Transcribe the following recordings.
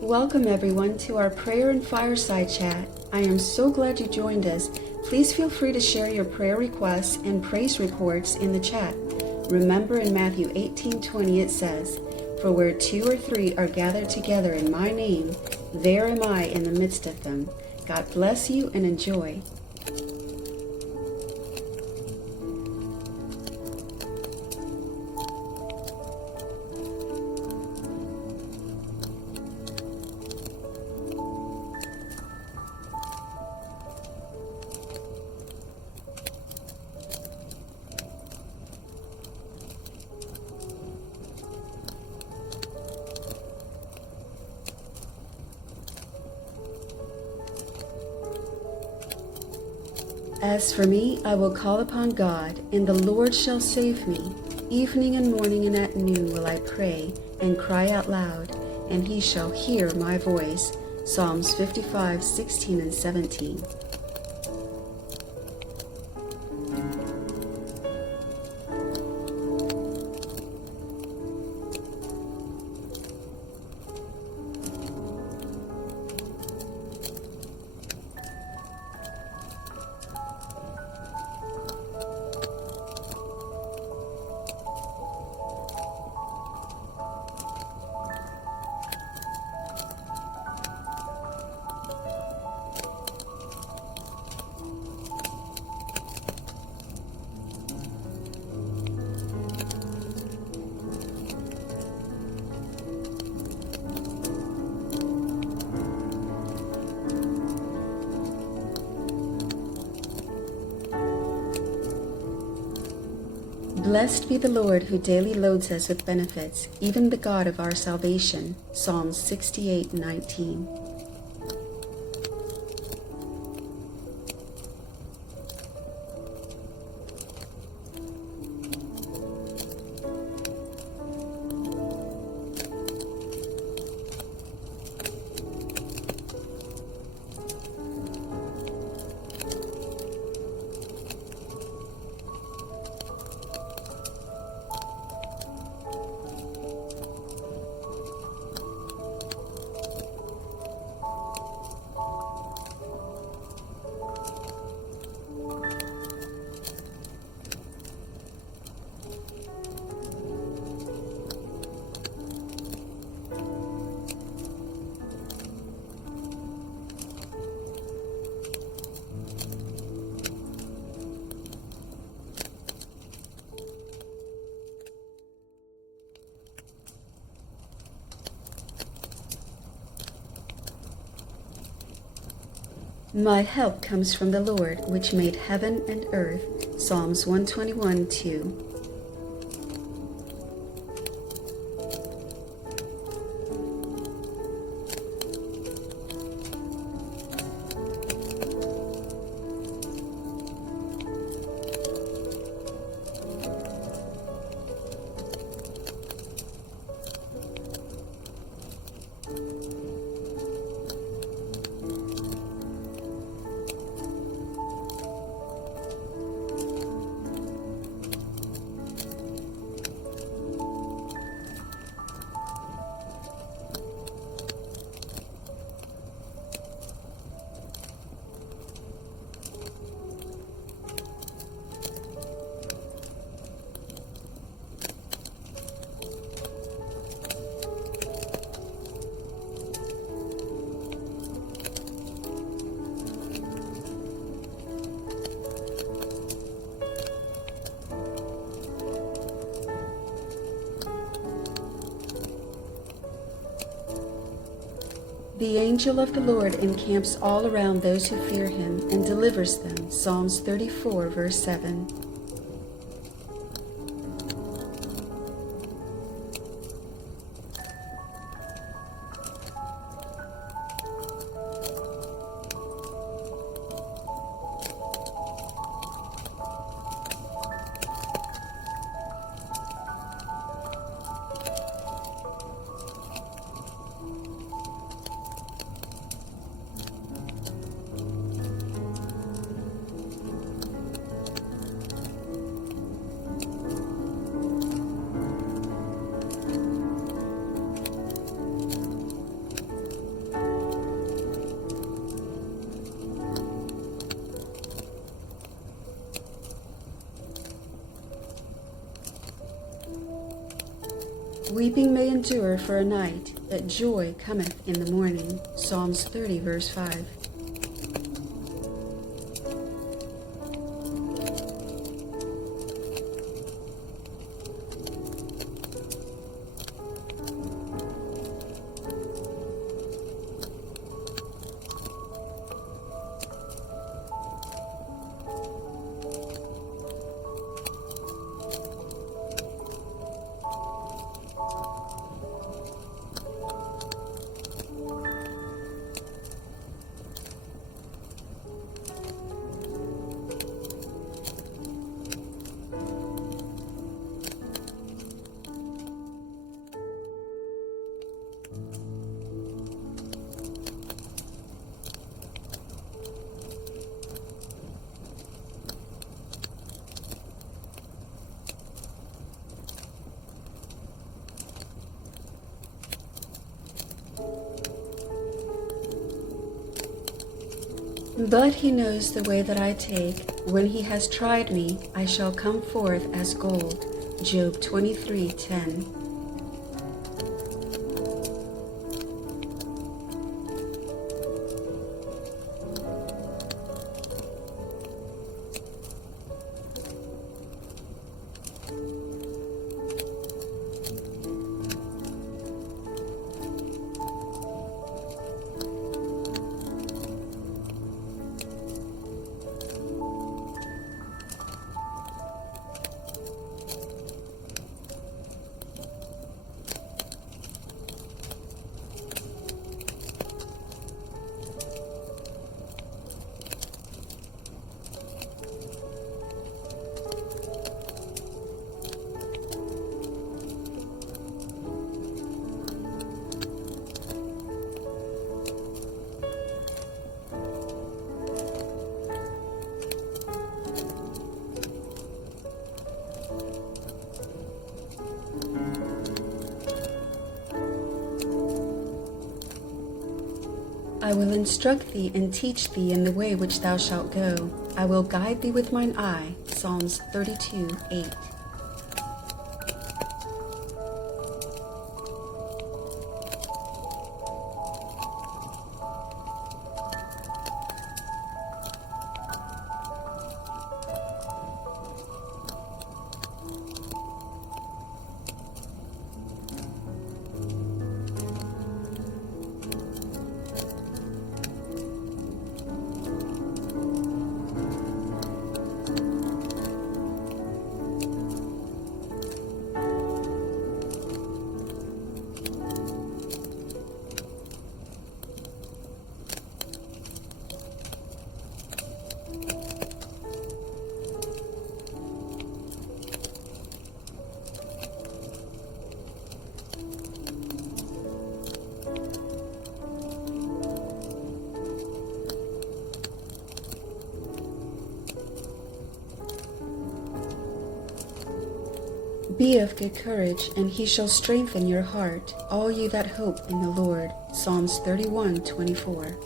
Welcome everyone to our prayer and fireside chat. I am so glad you joined us. Please feel free to share your prayer requests and praise reports in the chat. Remember in Matthew 18:20 it says, "For where 2 or 3 are gathered together in my name, there am I in the midst of them." God bless you and enjoy. As for me, I will call upon God, and the Lord shall save me. Evening and morning and at noon will I pray and cry out loud, and he shall hear my voice. Psalms 55:16 and 17. Blessed be the Lord who daily loads us with benefits, even the God of our salvation. Psalms 68:19. My help comes from the Lord, which made heaven and earth. Psalms 121:2. The angel of the Lord encamps all around those who fear him and delivers them. Psalms 34, verse 7. Weeping may endure for a night, but joy cometh in the morning. Psalms 30, verse 5. But he knows the way that I take. When he has tried me, I shall come forth as gold. Job 23:10. I will instruct thee and teach thee in the way which thou shalt go. I will guide thee with mine eye. Psalms 32:8. Be of good courage, and he shall strengthen your heart, all you that hope in the Lord. Psalms 31:24.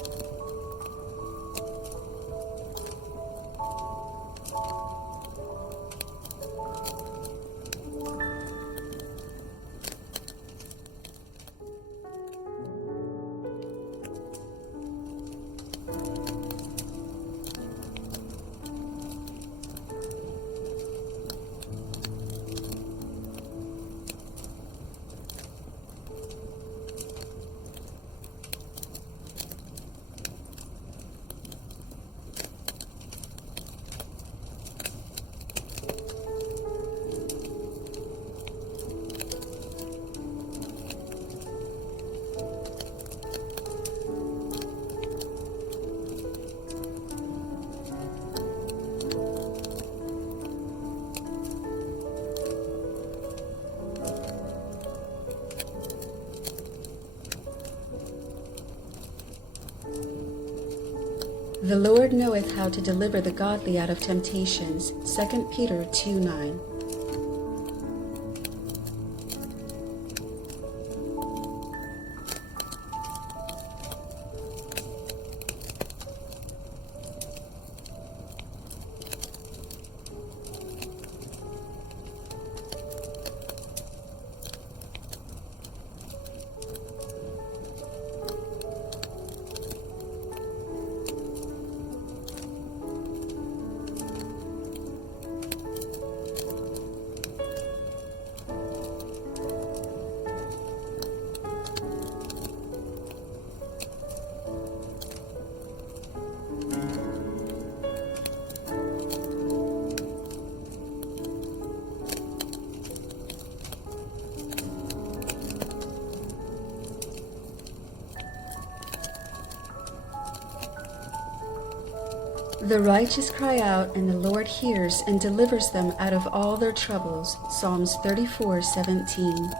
The Lord knoweth how to deliver the godly out of temptations. 2 Peter 2:9. The righteous cry out, and the Lord hears and delivers them out of all their troubles. Psalms 34:17.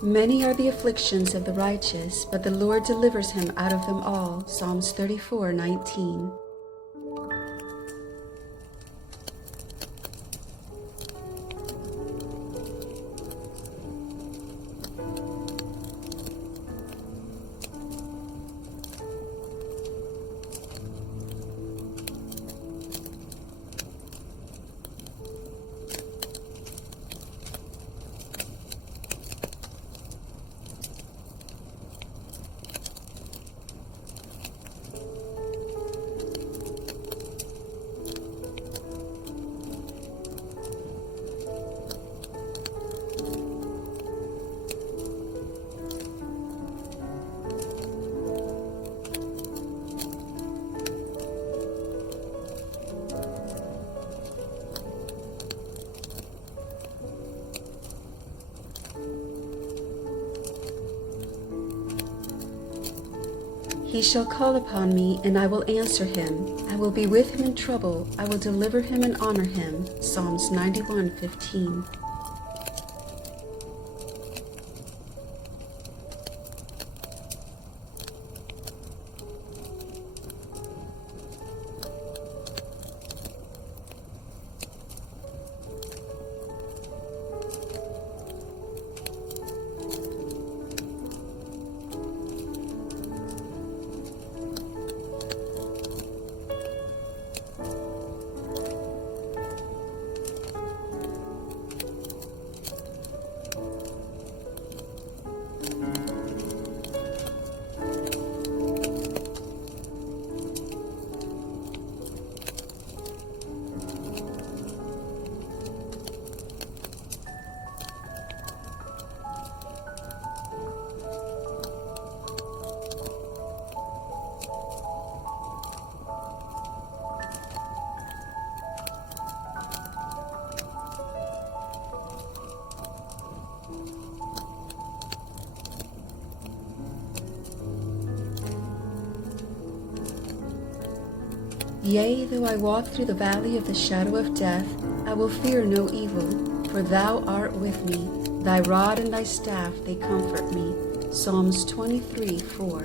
Many are the afflictions of the righteous, but the Lord delivers him out of them all. Psalms 34:19. He shall call upon me, and I will answer him. I will be with him in trouble. I will deliver him and honor him. Psalms 91:15. Yea, though I walk through the valley of the shadow of death, I will fear no evil, for thou art with me. Thy rod and thy staff, they comfort me. Psalms 23:4.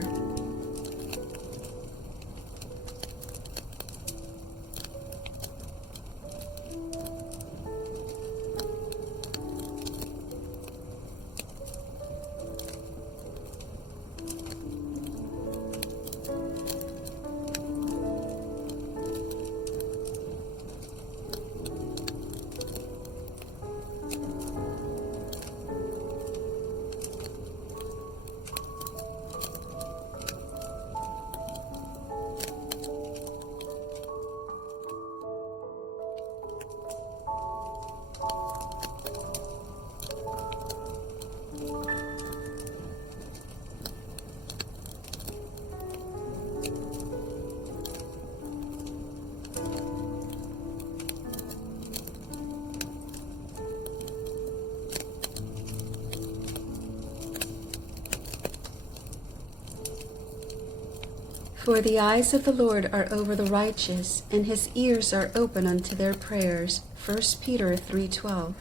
For the eyes of the Lord are over the righteous, and his ears are open unto their prayers. 1 Peter 3:12.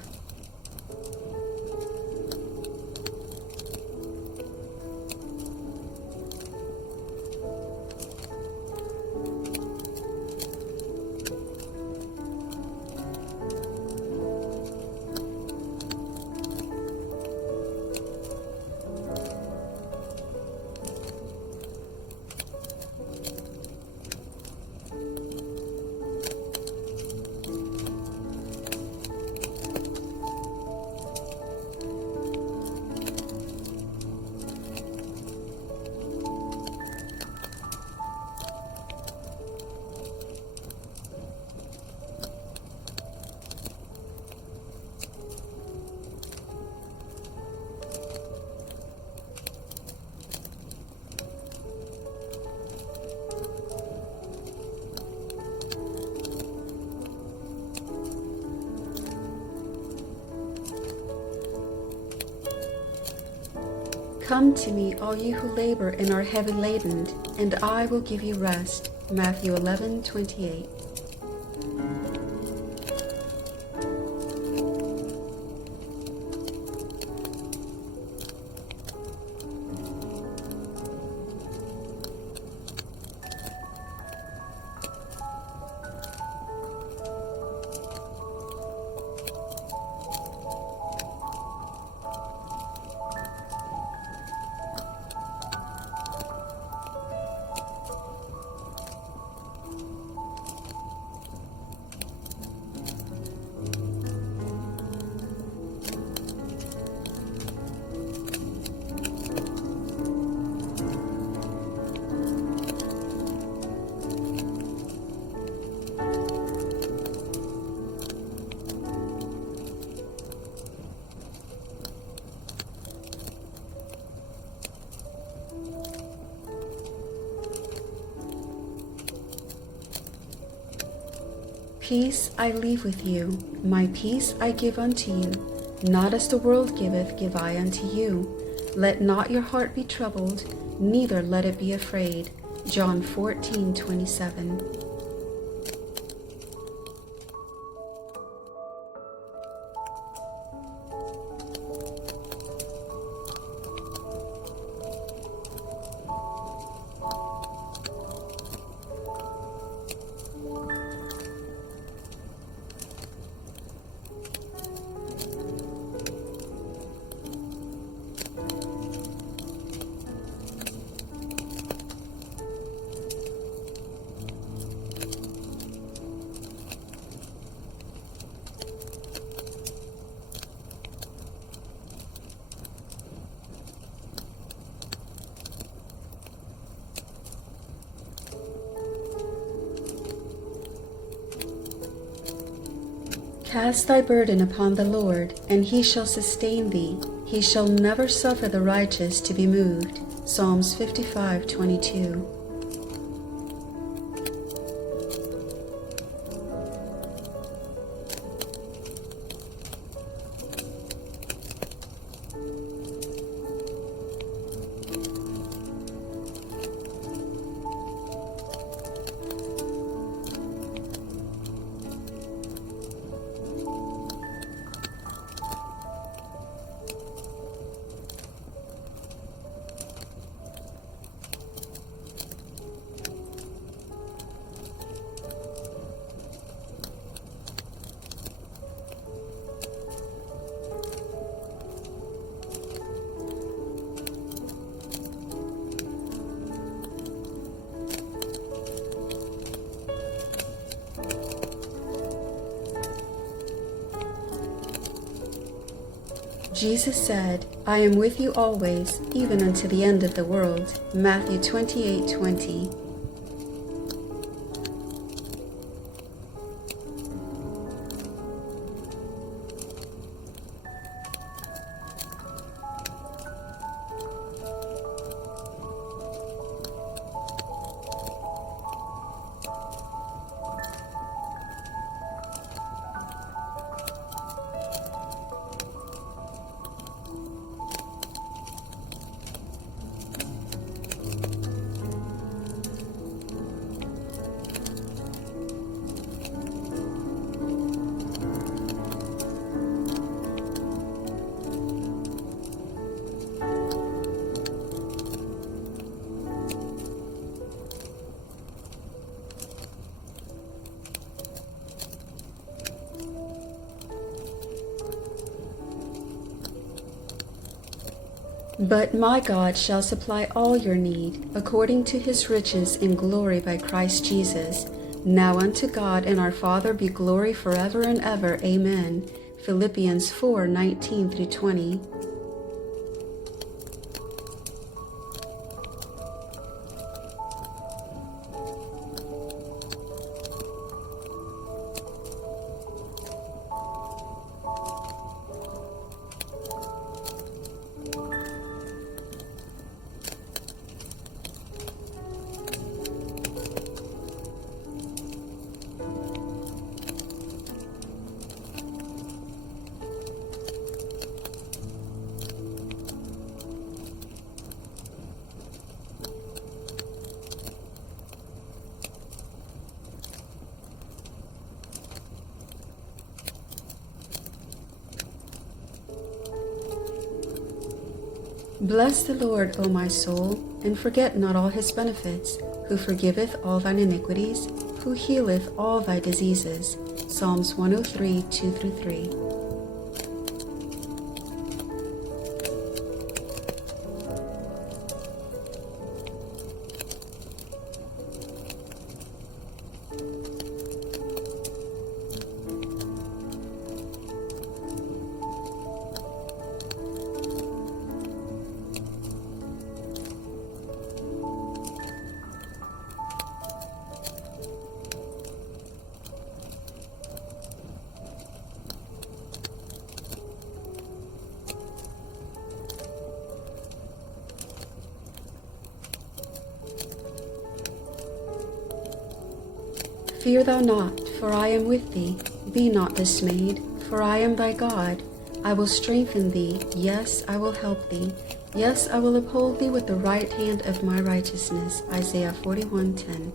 Come to me, all you who labor and are heavy laden, and I will give you rest. Matthew 11:28. Peace I leave with you, my peace I give unto you. Not as the world giveth, give I unto you. Let not your heart be troubled, neither let it be afraid. John 14:27. Cast thy burden upon the Lord, and he shall sustain thee. He shall never suffer the righteous to be moved. Psalms 55:22. Jesus said, I am with you always, even unto the end of the world. Matthew 28:20. But my God shall supply all your need, according to his riches in glory by Christ Jesus. Now unto God and our Father be glory forever and ever. Amen. Philippians 4:19-20. Bless the Lord, O my soul, and forget not all his benefits, who forgiveth all thine iniquities, who healeth all thy diseases. Psalms 103, 2-3. Fear thou not, for I am with thee. Be not dismayed, for I am thy God. I will strengthen thee, yes, I will help thee. Yes, I will uphold thee with the right hand of my righteousness. Isaiah 41:10.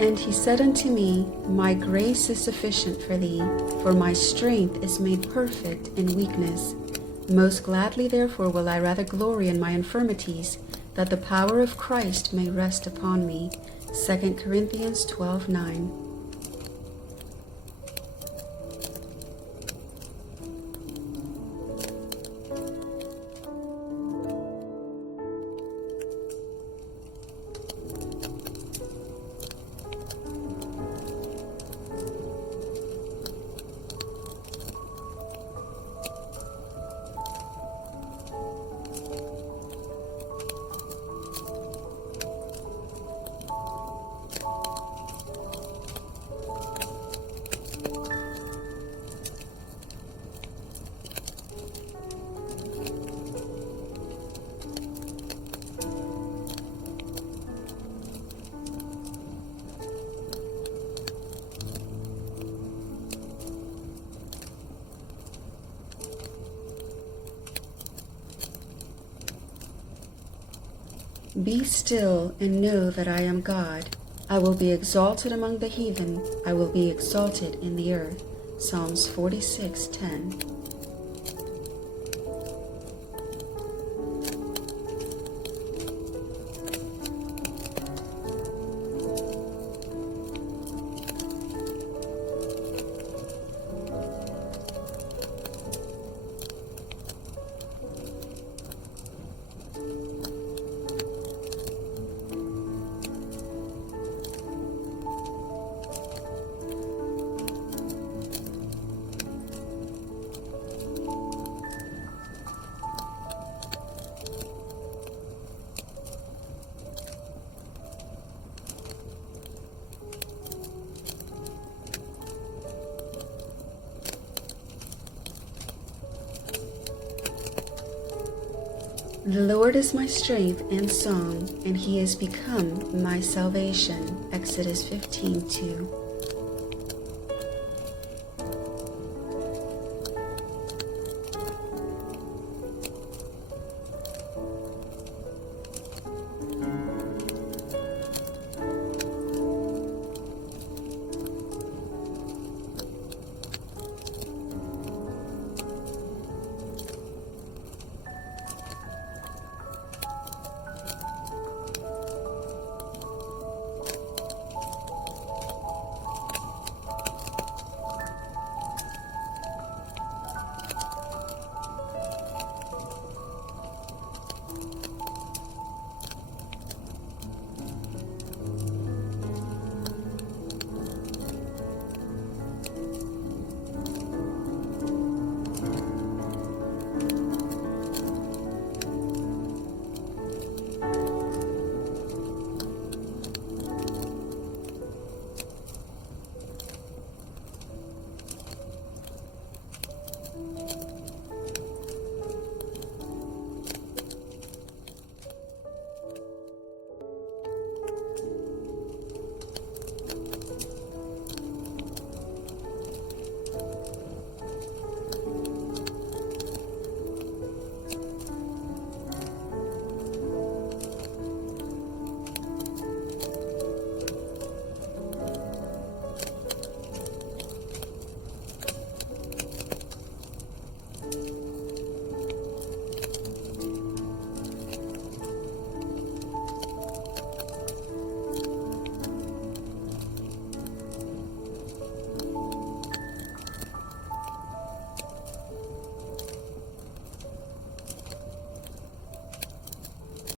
And he said unto me, My grace is sufficient for thee, for my strength is made perfect in weakness. Most gladly therefore will I rather glory in my infirmities, that the power of Christ may rest upon me. 2 Corinthians 12:9. Be still and know that I am God. I will be exalted among the heathen. I will be exalted in the earth. Psalms 46:10. The Lord is my strength and song, and he is become my salvation. Exodus 15:2.